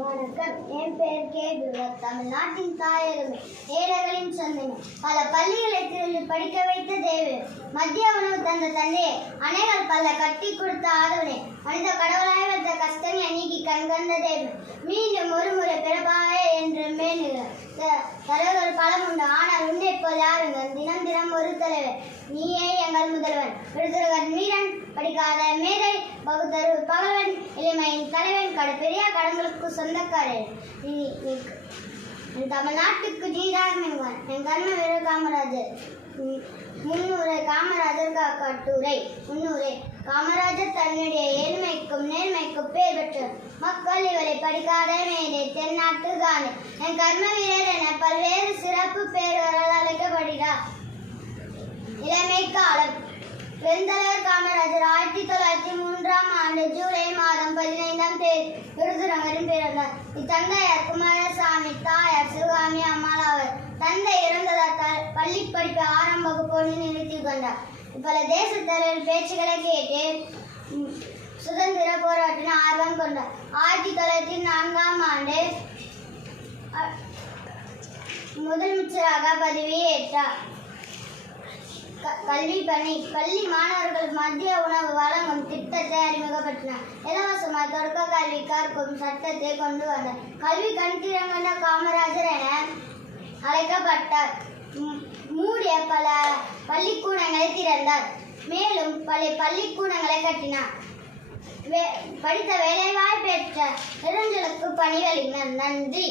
வணக்கம். என் பெயர் கே. தமிழ்நாட்டின் தாயகமே, ஏழைகளின் சொந்தமே, பல பள்ளிகளை திறந்து படிக்க வைத்த தேவே, மத்திய உணவு தந்த தந்தையே, அணைகள் பல கட்டி கொடுத்த ஆதவனே, மனித கடவுளாய் வைத்த கஷ்டங்களை நீக்கி கண்கண்ட தேவே, மீண்டும் ஒரு முறை பிறப்பாயே என்று மேலுக தலைவர்கள் பலம் உண்டு. ஆனால் உன்னை போல் யாருங்க தினம் தினம் ஒரு தலைவர், நீயே எங்கள் முதல்வன். விருதுநகர் வீரன், படிக்காத மேதை, பகுத்தரு பகவன், இளமையின் தலைவன், பெரிய கடன்களுக்கு சொந்தக்காரர். தமிழ்நாட்டுக்கு நீதான் என் கர்ம வீர காமராஜர். முன்னுரை காமராஜர் கட்டுரை. முன்னுரை காமராஜர் தன்னுடைய ஏழ்மைக்கும் நேர்மைக்கும் பேர் பெற்றார். மக்கள் இவரை படிக்காத மேதை, தென்னாட்டு காணி, என் கர்ம வீரர் என பல்வேறு சிறப்பு பெயர்களால் அழைக்கப்படுகிறார். இளமை காலம். பெருந்தலைவர் காமராஜர் 1903 ஜூலை மாதம் 15ஆம் தேதி விருதுநகரில் பிறந்தார். இத்தந்தையார் குமாரசாமி, தாயார் சிவகாமி அம்மாள் ஆவர். தந்தை இறந்ததால் பள்ளி படிப்பை 6ஆம் வகுப்போடு நிறுத்தி கொண்டார். பல தேச தலைவர் பேச்சுக்களை கேட்டு சுதந்திர போராட்டின ஆர்வம் கொண்டார். 1904 முதலமைச்சராக பதவியேற்றார். கல்வி பணி. பள்ளி மாணவர்கள் மதிய உணவு வழங்கும் திட்டத்தை அறிமுகப்படுத்தினார். இலவசமாக தொடக்க கல்வி கற்கும் சட்டத்தை கொண்டு வந்தார். கல்வி கண்திறங்கண்ட காமராஜர் என அழைக்கப்பட்டார். மூடிய பல பள்ளிக்கூடங்களை திறந்தார். மேலும் பல பள்ளிக்கூடங்களை கட்டினார். படித்த வேலைவாய்ப்பு பெற்ற இளைஞர்களுக்கு பணிகளினர். நன்றி.